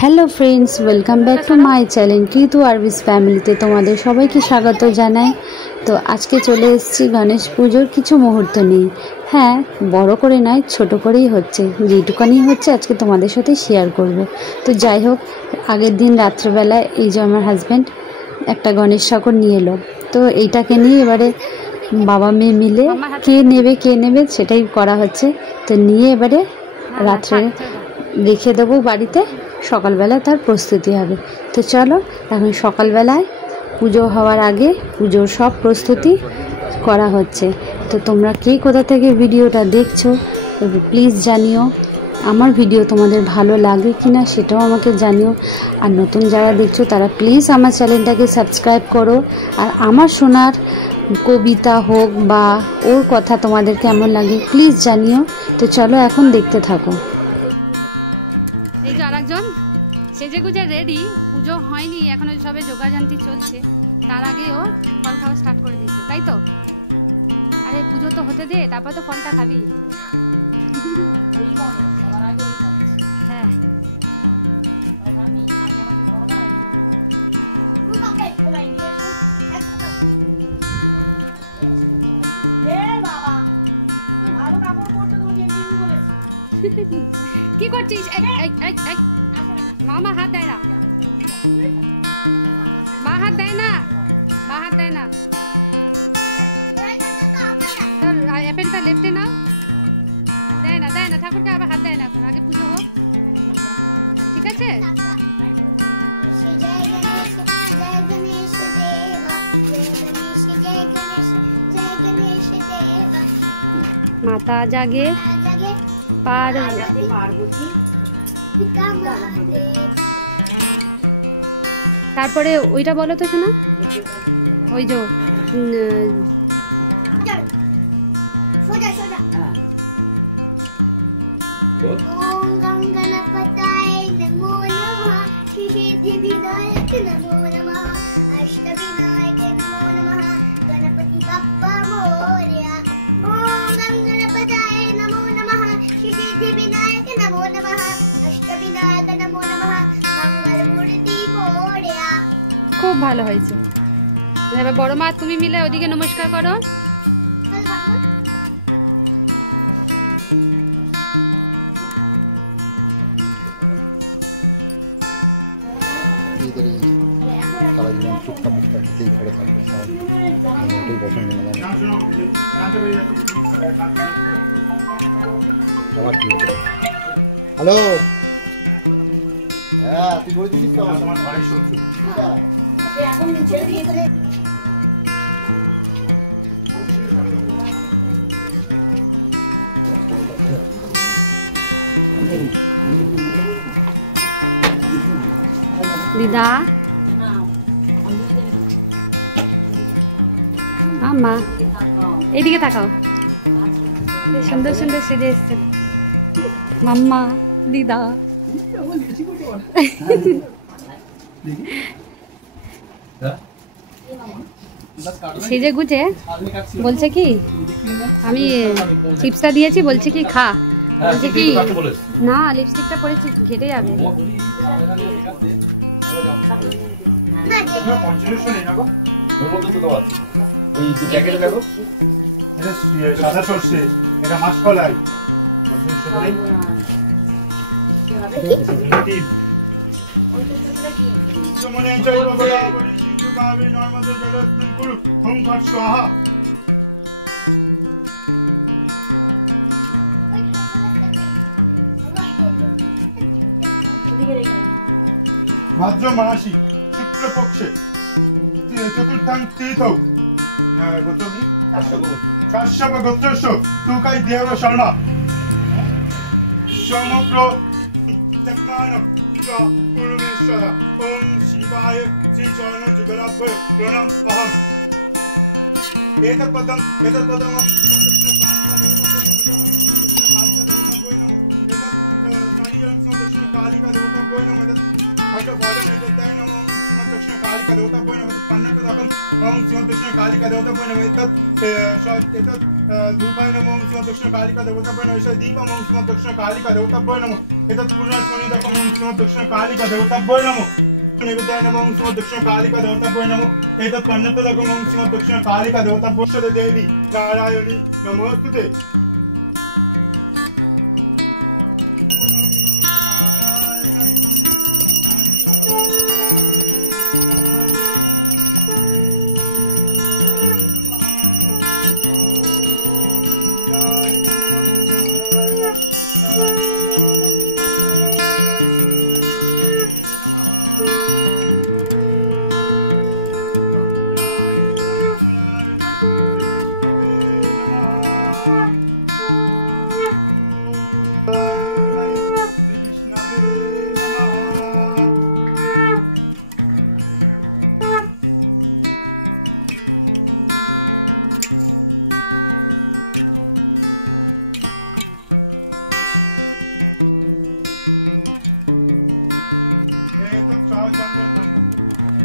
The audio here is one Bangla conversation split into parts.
Hello friends, welcome back to my channel কৃতু আরবিস ফ্যামিলিতে তোমাদের সবাইকে স্বাগত জানাই। তো আজকে চলে এসেছি গণেশ পুজোর কিছু মুহূর্ত নিয়ে। হ্যাঁ, বড় করে নয়, ছোট করেই হচ্ছে, যেটুকানি হচ্ছে আজকে তোমাদের সাথে শেয়ার করব। তো যাই হোক, আগের দিন রাত্রেবেলায় এই যে আমার হাজব্যান্ড একটা গণেশ ঠাকুর নিয়ে এলো। তো এইটাকে নিয়ে এবারে বাবা মেয়ে মিলে কে নেবে সেটাই করা হচ্ছে। তো নিয়ে এবারে রাত্রে রেখে দেবো বাড়িতে, সকালবেলা তার প্রস্তুতি হবে। তো চলো, এখন সকালবেলায় পুজো হওয়ার আগে পুজোর সব প্রস্তুতি করা হচ্ছে। তো তোমরা কে কোথা থেকে ভিডিওটা দেখছো প্লিজ জানিও। আমার ভিডিও তোমাদের ভালো লাগে কি না সেটাও আমাকে জানিও। আর নতুন যারা দেখছো তারা প্লিজ আমার চ্যানেলটাকে সাবস্ক্রাইব করো। আর আমার শোনার কবিতা হোক বা ওর কথা তোমাদের কেমন লাগে প্লিজ জানিও। তো চলো এখন দেখতে থাকো। এই যে আরেকজন সেজে গুজে রেডি, পুজো হয়নি এখনো, সবে যোগাযান্তি চলছে, তার আগে ও ফল খাওয়া স্টার্ট করে দিচ্ছে, তাই তো? আরে পুজো তো হতে দে, তারপর তো ফলটা খাবি। হ্যাঁ, কি করছিস? মামা হাত দেয় না, মা হাত দেয় না, মা হাত দেয় না। অ্যাপেলটা লেফটে নাও। দেয় না ঠাকুরকে আবার হাত দেয় না, এখন আগে পুজো হোক, ঠিক আছে? মাতা জাগে পার্বতী, তারপরে ওইটা বলো তো শোনা, ওই যে ओम गं गणपताय नमो नमः, सिद्धिविनायक नमो नमः, अष्टविनायक नमो नमः, गणपति बप्पा मोरया। ओम गं गणपताय नमो नमः, सिद्धिविनायक नमो नमः, अष्टविनायक नमो नमः, मंगलमूर्ति मोरया। খুব ভালো হয়েছে। এবার বড় মা তুমি মিলে ওদিকে নমস্কার করো। সারা জীবন টুকটা মুখটা খেতেই করে থাকবে, ওটাই পছন্দ না। হ্যালো, হ্যাঁ তুই বলেছিলিস তো আমার ঘরে শত্রু। দিদা, আম্মা এইদিকে তাকাও, সুন্দর সুন্দর সেজে এসছে মাম্মা দিদা। সেজে গুজে বলছে কি আমি চিপসটা দিয়েছি, বলছে কি খা, বলছে কি না লিপস্টিকটা পরেছি ঘেটে যাবে। সাদা সর্ষে, এটা মাসকলাই, ভাদ্র মাসি শুক্লপক্ষে চতুর্থাং তীর্থ কাশ্যপ গোত্রস্য তুকাই দেব শর্মা সমগ্র পূর্ণেশ্বর। ওম শিবায় শ্রী চরণ যুগলাভ্য প্রণাম অহম। এতৎপদম কালিকা দেবতাভ্যো নমঃ। दक्षिण कालिका देवताभ्यो नमः पन्नतदकं ओम श्री दक्षिण कालिका देवताभ्यो नमः एतत् धूपाय नमः ओम श्री दक्षिण कालिका देवताभ्यो नमः एतत् दीपम् ओम श्री दक्षिण कालिका देवताभ्यो नमः एतत् पूर्णस्वनिदकम् ओम श्री दक्षिण कालिका देवताभ्यो नमः नैवेद्याय नमः ओम श्री दक्षिण कालिका देवताभ्यो नमः एतत् पन्नतदकम् ओम श्री दक्षिण कालिका देवताभ्यो देवी नारायणी नमोस्तुते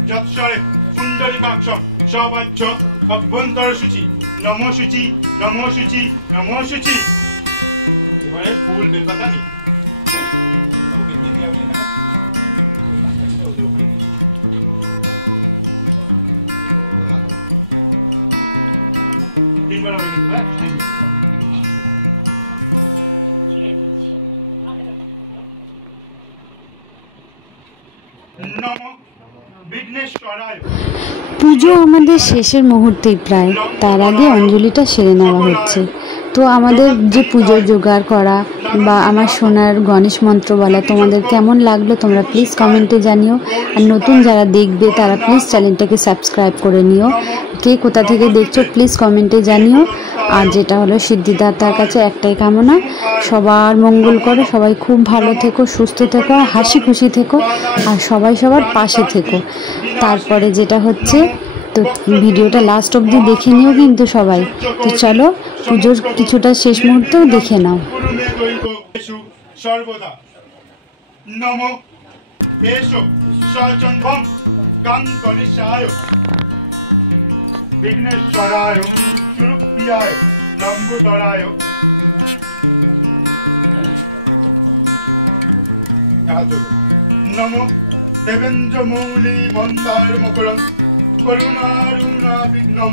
যৎসরে সুন্দরিকাক্ষ সবাচ্য অভ্যন্তর সূচি নমো সূচি নমো সূচি নমো সূচি এবারে ফুল বেলপাতা নি ওকে দিয়ে দিই আমি এখানে তিনবার হবে কিন্তু হ্যাঁ নমো বিঘ্নেশ্বরায় পুজো আমাদের শেষের মুহূর্তেই প্রায়, তার আগে অঞ্জলিটা সেরে নেওয়া হচ্ছে। তো আমাদের যে পুজোর জোগাড় করা বা আমার শোনার গণেশ মন্ত্র বলা তোমাদের কেমন লাগলো তোমরা প্লিজ কমেন্টে জানিও। আর নতুন যারা দেখবে তারা প্লিজ চ্যানেলটাকে সাবস্ক্রাইব করে নিও। কে কোথা থেকে দেখছো প্লিজ কমেন্টে জানিও। আর যেটা হলো সিদ্ধিদাতার কাছে একটাই কামনা, সবার মঙ্গল করো, সবাই খুব ভালো থেকো, সুস্থ থেকো, আর হাসি খুশি থেকো, আর সবাই সবার পাশে থেকো। তারপরে যেটা হচ্ছে, তো ভিডিওটা লাস্ট অবধি দেখে নিও কিন্তু সবাই। তো চলো পুজোর কিছুটা শেষ মুহূর্তেও দেখে নাও। সর্বদা নমো এসো সচন্দম গান গণেশায় বিঘ্নেশ্বরায় সুরপ্রিয়ায় লম্বোদরায় নমো দেবেন্দ্র মৌলি মন্দার মকরম করুণারুণা বিঘ্নম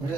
বলে